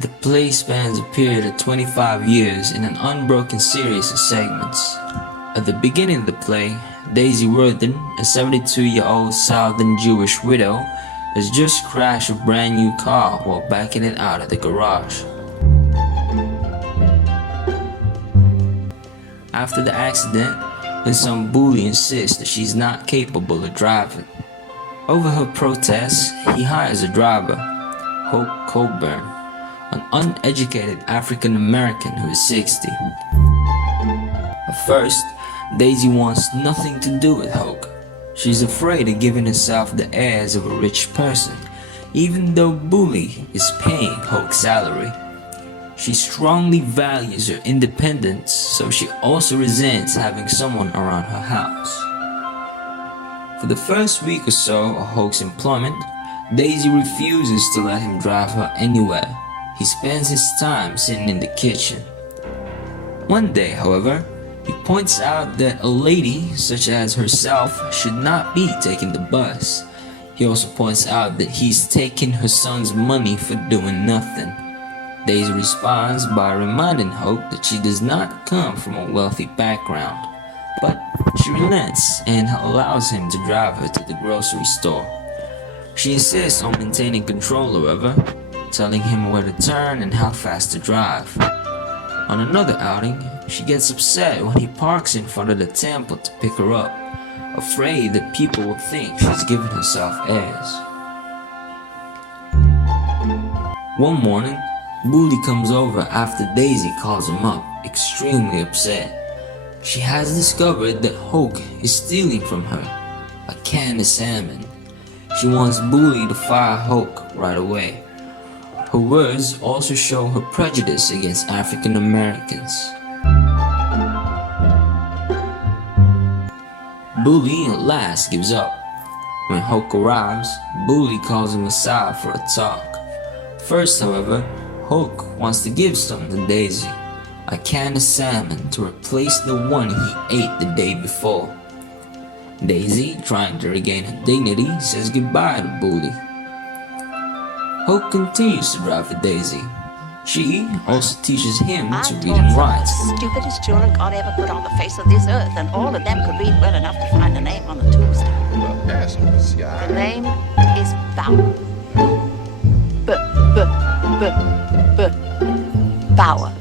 The play spans a period of 25 years in an unbroken series of segments. At the beginning of the play, Daisy Worthing, a 72-year-old Southern Jewish widow, has just crashed a brand new car while backing it out of the garage. After the accident, her son Bully insists that she's not capable of driving. Over her protests, he hires a driver, Hope Coburn, an uneducated African American who is 60. At first, Daisy wants nothing to do with Hoke. She's afraid of giving herself the airs of a rich person, even though Bully is paying Hoke's salary. She strongly values her independence, so she also resents having someone around her house. For the first week or so of Hoke's employment, Daisy refuses to let him drive her anywhere. He spends his time sitting in the kitchen. One day, however, he points out that a lady such as herself should not be taking the bus. He also points out that he's taking her son's money for doing nothing. Daisy responds by reminding Hope that she does not come from a wealthy background, but she relents and allows him to drive her to the grocery store. She insists on maintaining control, however, telling him where to turn and how fast to drive. On another outing, she gets upset when he parks in front of the temple to pick her up, afraid that people will think she's giving herself airs. One morning, Bully comes over after Daisy calls him up, extremely upset. She has discovered that Hoke is stealing from her a can of salmon. She wants Bully to fire Hoke right away. Her words also show her prejudice against African Americans. Bully at last gives up. When Hoke arrives, Bully calls him aside for a talk. First, however, Hoke wants to give some to Daisy, a can of salmon to replace the one he ate the day before. Daisy, trying to regain her dignity, says goodbye to Bully. Hoke continues to drive for Daisy. She also teaches him to read and write. Stupidest children God ever put on the face of this earth, and all of them could read well enough to find the name on the tombstone. Well, ask him, see, The name is Bauer. Bauer.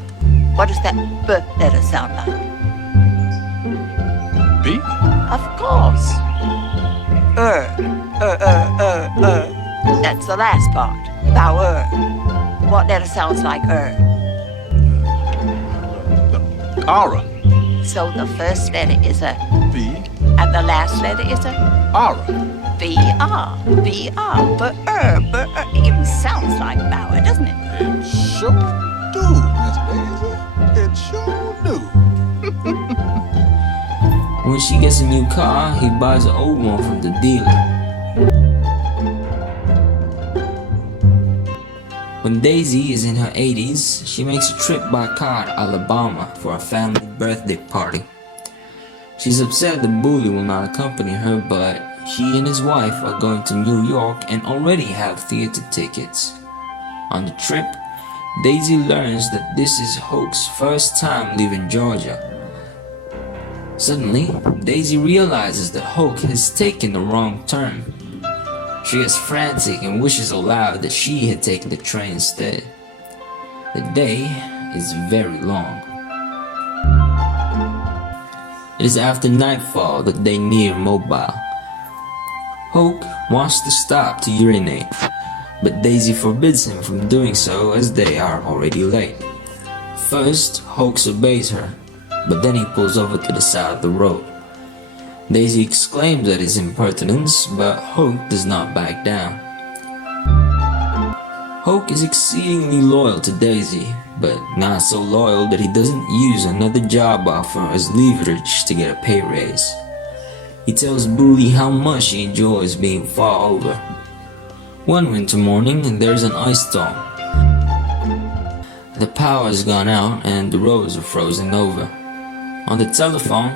What does that B letter sound like? B? Of course. That's the last part. Bauer. What letter sounds like Ara. So the first letter is a B. and the last letter is a Ara. B-R. B-R. But even sounds like Bauer, doesn't it? It sure do, Miss Daisy. It sure do. When she gets a new car, he buys an old one from the dealer. When Daisy is in her 80s, she makes a trip by car to Alabama for a family birthday party. She's upset that Bully will not accompany her, but he and his wife are going to New York and already have theater tickets. On the trip, Daisy learns that this is Hoke's first time leaving Georgia. Suddenly, Daisy realizes that Hoke has taken the wrong turn. She gets frantic and wishes aloud that she had taken the train instead. The day is very long. It is after nightfall that they near Mobile. Hoke wants to stop to urinate, but Daisy forbids him from doing so as they are already late. First, Hoke obeys her, but then he pulls over to the side of the road. Daisy exclaims at his impertinence, but Hoke does not back down. Hoke is exceedingly loyal to Daisy, but not so loyal that he doesn't use another job offer as leverage to get a pay raise. He tells Bully how much he enjoys being far over. One winter morning, there's an ice storm. The power has gone out and the roads are frozen over. On the telephone,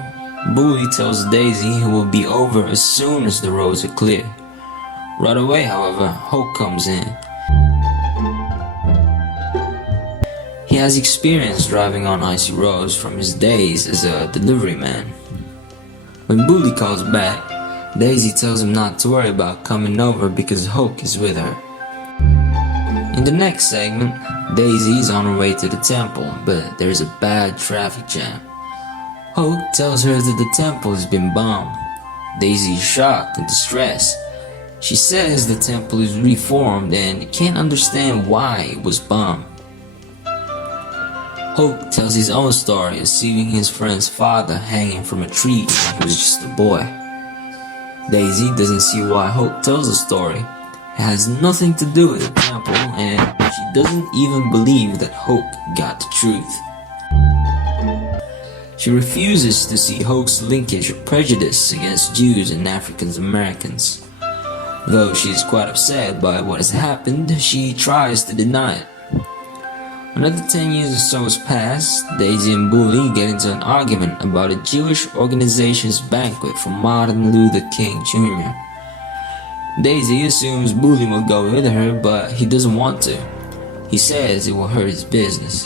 Bully tells Daisy he will be over as soon as the roads are clear. Right away, however, Hoke comes in. has experience driving on icy roads from his days as a delivery man. When Bully calls back, Daisy tells him not to worry about coming over because Hoke is with her. In the next segment, Daisy is on her way to the temple, but there's a bad traffic jam. Hoke tells her that the temple has been bombed. Daisy is shocked and distressed. She says the temple is reformed and can't understand why it was bombed. Hoke tells his own story of seeing his friend's father hanging from a tree when he was just a boy. Daisy doesn't see why Hoke tells the story. It has nothing to do with the temple, and she doesn't even believe that Hoke got the truth. She refuses to see Hoke's linkage of prejudice against Jews and African Americans. Though she is quite upset by what has happened, she tries to deny it. Another 10 years or so has passed. Daisy and Bully get into an argument about a Jewish organization's banquet for Martin Luther King Jr. Daisy assumes Bully will go with her, but he doesn't want to. He says it will hurt his business.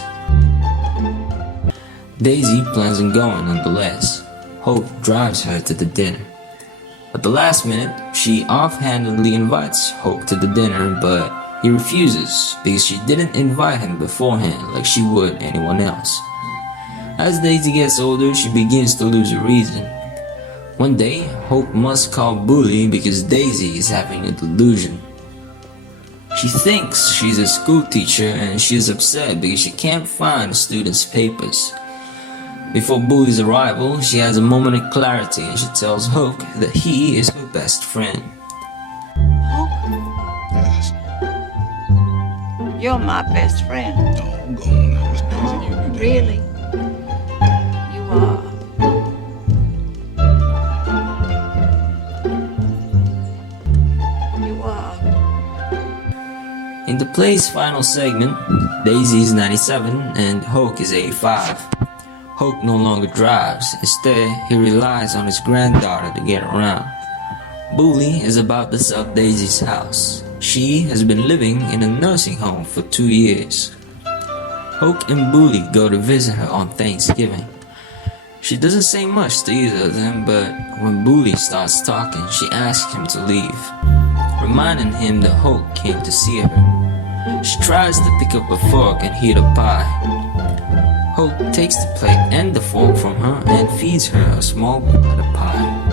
Daisy plans on going nonetheless. Hope drives her to the dinner. At the last minute, she offhandedly invites Hope to the dinner, but he refuses because she didn't invite him beforehand like she would anyone else. As Daisy gets older, she begins to lose her reason. One day, Hope must call Bully because Daisy is having a delusion. She thinks she's a school teacher and she is upset because she can't find the students' papers. Before Bully's arrival, she has a moment of clarity and she tells Hope that he is her best friend. Yes. You're my best friend. Doggone, Miss Daisy, you did. Really? You are. You are. In the play's final segment, Daisy is 97 and Hoke is 85. Hoke no longer drives. Instead, he relies on his granddaughter to get around. Bully is about to sell Daisy's house. She has been living in a nursing home for 2 years. Hoke and Bully go to visit her on Thanksgiving. She doesn't say much to either of them, but when Bully starts talking, she asks him to leave, reminding him that Hoke came to see her. She tries to pick up a fork and heat a pie. Hoke takes the plate and the fork from her and feeds her a small bite of pie.